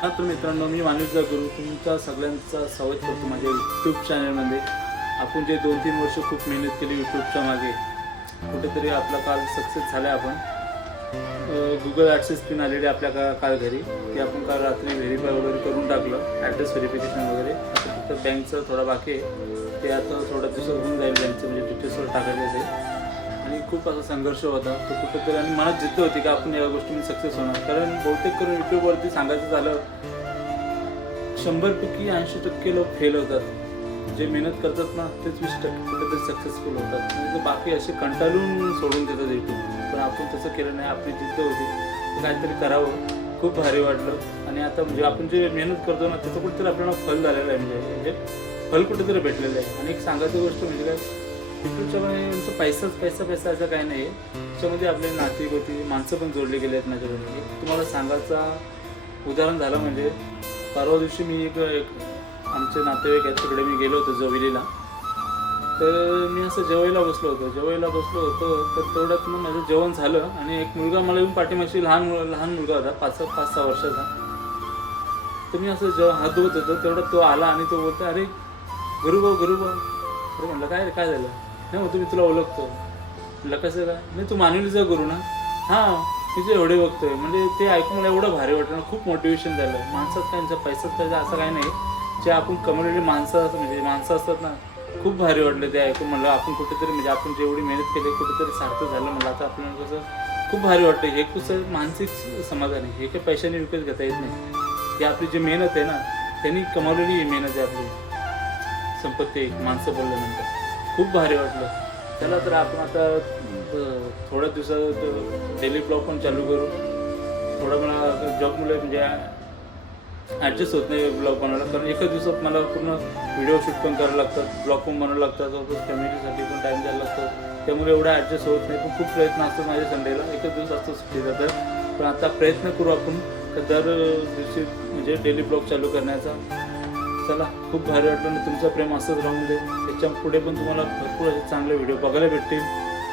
हा तर मित्रांनो, मी मानुषदा गुरु तुमचा सगळ्यांचा स्वागत करतो माझ्या यूट्यूब चॅनलमध्ये. आपण जे 2-3 वर्ष खूप मेहनत केली यूट्यूबच्या मागे, कुठेतरी आपला काल सक्सेस झाला. आपण गुगल ॲडसेस पिन आलेली आपल्या काल घरी, ते आपण काल रात्री व्हेरीफाय वगैरे करून टाकलं, ॲड्रेस व्हेरिफिकेशन वगैरे. आता फक्त बँकचं थोडा बाकी आहे, ते आता थोड्या दिवसात होऊन जाईल. बँकचं म्हणजे डिटेल्सवर टाकायचं आहे. आणि खूप असा संघर्ष होता तो कुठेतरी, आणि मनात जिद्द होती की आपण या गोष्टीमध्ये सक्सेस होणार. कारण बहुतेक करून यूट्यूबवरती सांगायचं झालं 100पैकी 80% लोक फेल होतात. जे मेहनत करतात ना तेच 20% कुठेतरी सक्सेसफुल होतात. म्हणजे बाकी असे कंटाळून सोडून देतात यूट्यूब. पण आपण तसं केलं नाही, आपली जिद्द होती तर काहीतरी करावं. खूप भारी वाटलं. आणि आता म्हणजे आपण जे मेहनत करतो ना त्याचं कुठेतरी आपल्याला फल झालेलं आहे, म्हणजे फल कुठेतरी भेटलेलं आहे. आणि एक सांगायची गोष्ट म्हणजे काय, यूट्यूबच्यामध्ये यांचं पैसा असं काही नाही आहे. त्याच्यामध्ये आपले नातेवाईक माणसं पण जोडले गेले आहेत माझ्याकडे. तुम्हाला सांगायचा उदाहरण झालं म्हणजे, परवा दिवशी मी एक आमचे नातेवाईक आहेत तिकडे मी गेलो होतो जवळीला. तर मी असं जेवायला बसलो होतो. तर तेवढ्यात मग माझं जेवण झालं आणि एक मुलगा मला येऊन पाठीमागची लहान मुलगा होता, 5-6 वर्षाचा. तर मी असं हात धुवत होतो, तेवढ्यात तो आला आणि तो बोलतो, अरे गुरुभाऊ. अरे म्हटलं काय झालं? नाही होतं, मी तुला ओळखतो. म्हटलं कसं काय? नाही, तू मानुलीचा गुरु ना? हां, मी तुझे एवढे बघतोय. म्हणजे ते ऐकून मला एवढं भारी वाटलं ना, खूप मोटिवेशन झालं. माणसात काय पैसाच पाहिजे असं काही नाही. जे आपण कमवलेली माणसं असतात ना, खूप भारी वाटलं ते ऐकून. म्हणलं आपण कुठेतरी, म्हणजे आपण जेवढी मेहनत केली कुठेतरी सार्थक झालं. म्हणलं आता आपल्याला कसं खूप भारी वाटतं. हे कसं मानसिक समाधान आहे, हे काही पैशाने विकत घेता येत नाही. ही आपली जी मेहनत आहे ना, त्यांनी कमावलेली ही मेहनत आहे आपली संपत्ती. एक माणसं बोलल्यानंतर खूप भारी वाटलं. चला तर आपण आता थोड्या दिवसात डेली ब्लॉग पण चालू करू. थोडं मला जॉबमुळे म्हणजे ॲडजस्ट होत नाही ब्लॉग बनवायला, कारण एकच दिवसात मला पूर्ण व्हिडिओ शूट पण करावं लागतात, ब्लॉग पण बनवावं लागतात, फॅमिलीसाठी पण टाईम द्यायला लागतो. त्यामुळे एवढा ॲडजस्ट होत नाही. पण खूप प्रयत्न असतो माझ्या संडेला, एकच दिवस असतो सुट्टी जातं. पण आता प्रयत्न करू आपण दर दिवशी म्हणजे डेली ब्लॉग चालू करण्याचा. चला, खूप भारी वाटलं ना. तुमचं प्रेम असंच राहून दे. त्याच्या पुढे पण तुम्हाला भरपूर असे चांगले व्हिडिओ बघायला भेटतील.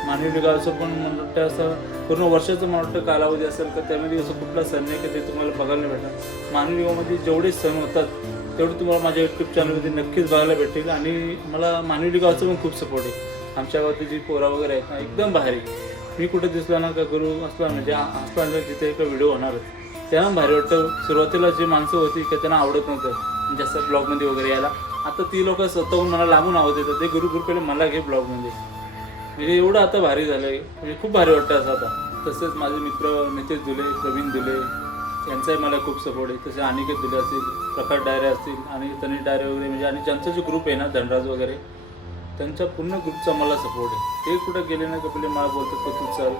मानवी गावचं पण मला वाटतं असं पूर्ण वर्षाचं मला वाटतं कालावधी असेल का, त्यामध्ये असं कुठला सण नाही की ते तुम्हाला बघायला भेटणार. मानवी गावामध्ये जेवढे सण होतात तेवढे तुम्हाला माझ्या यूट्यूब चॅनलमध्ये नक्कीच बघायला भेटतील. आणि मला मानवी गावचं पण खूप सपोर्ट आहे. आमच्या गावातली जी पोरा वगैरे आहेत ना, एकदम भारी. मी कुठे दिसला ना का गुरु असला म्हणजे असला तिथे एक व्हिडिओ होणारच. त्यांना भारी वाटतं. सुरुवातीला जी माणसं होती की त्यांना आवडत नव्हतं जास्त ब्लॉगमध्ये वगैरे यायला, आता ती लोक स्वतःहून मला लांबून आवाज येतात, ते गुरु पहिले मला घे ब्लॉगमध्ये. म्हणजे एवढं आता भारी झालं आहे, म्हणजे खूप भारी वाटतं असं आता. तसेच माझे मित्र नितेश दुले, प्रवीण दुले यांचाही मला खूप सपोर्ट आहे. तसे अनिकेत दुले असतील, प्रकाश डायरे असतील आणि तनिष डायरे वगैरे, म्हणजे आणि ज्यांचा जो ग्रुप आहे ना धनराज वगैरे, त्यांच्या पूर्ण ग्रुपचा मला सपोर्ट आहे. ते कुठं गेले ना का पहिले मला बोलतात की तू चल,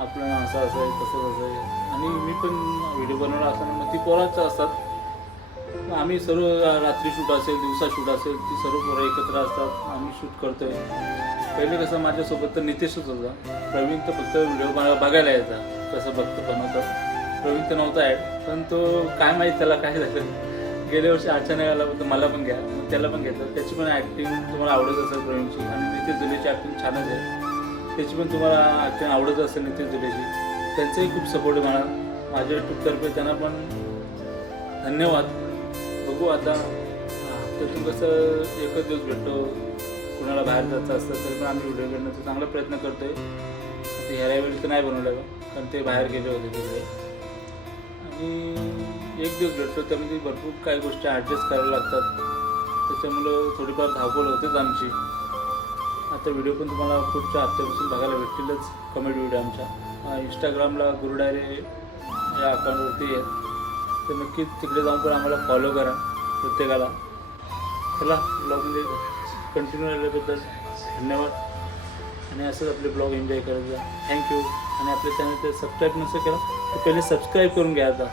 आपलं असं आहे तसं आहे. आणि मी पण व्हिडिओ बनवला असताना मग ती पोराचं असतात. आम्ही सर्व रात्री शूट असेल, दिवसा शूट असेल, ती सर्व पोरं एकत्र असतात, आम्ही शूट करतो आहे. पहिले कसं माझ्यासोबत तर नितेशच होता. प्रवीण तर फक्त व्हिडिओ बघायला यायचा कसं बनवतं. प्रवीण तर नव्हता ॲड, पण तो काय माहीत त्याला काय झालं, गेल्या वर्षी अचानक आला होतं मला पण घ्या, मग त्याला पण घेतलं. त्याची पण ॲक्टिंग तुम्हाला आवडत असेल प्रवीणची, आणि नितेश दुलेची ॲक्टिंग छानच आहे. त्याची पण तुम्हाला ॲक्टिंग आवडत असेल नितेश दुलेची. त्यांचाही खूप सपोर्ट आहे मला माझ्या यूट्यूबतर्फे. त्यांना पण धन्यवाद. बघू आता त्यातून कसं एकच दिवस भेटतो, कुणाला बाहेर जायचं असतं तरी पण आम्ही व्हिडिओ करण्याचा चांगला प्रयत्न करतो आहे. आता ह्यावेळी तर नाही बनवलं कारण ते बाहेर गेले होते तिकडे. आणि एक दिवस भेटतो, त्यामध्ये भरपूर काही गोष्टी ॲडजस्ट करायला लागतात. त्याच्यामुळं थोडीफार धावपळ होतेच आमची. आता व्हिडिओ पण तुम्हाला पुढच्या हप्त्यापासून बघायला भेटतीलच, कमेंट व्हिडिओ आमच्या इंस्टाग्रामला गुरु डायरे या अकाउंटवरती आहेत. तर नक्कीच तिकडे जाऊन पण आम्हाला फॉलो करा प्रत्येकाला. चला, ब्लॉगमध्ये कंटिन्यू राहिल्याबद्दल धन्यवाद. आणि असंच आपले ब्लॉग एन्जॉय करत जा. थँक्यू. आणि आपल्या चॅनल ते सबस्क्राईब नसेल केला तर पहिले सबस्क्राईब करून घ्या आता.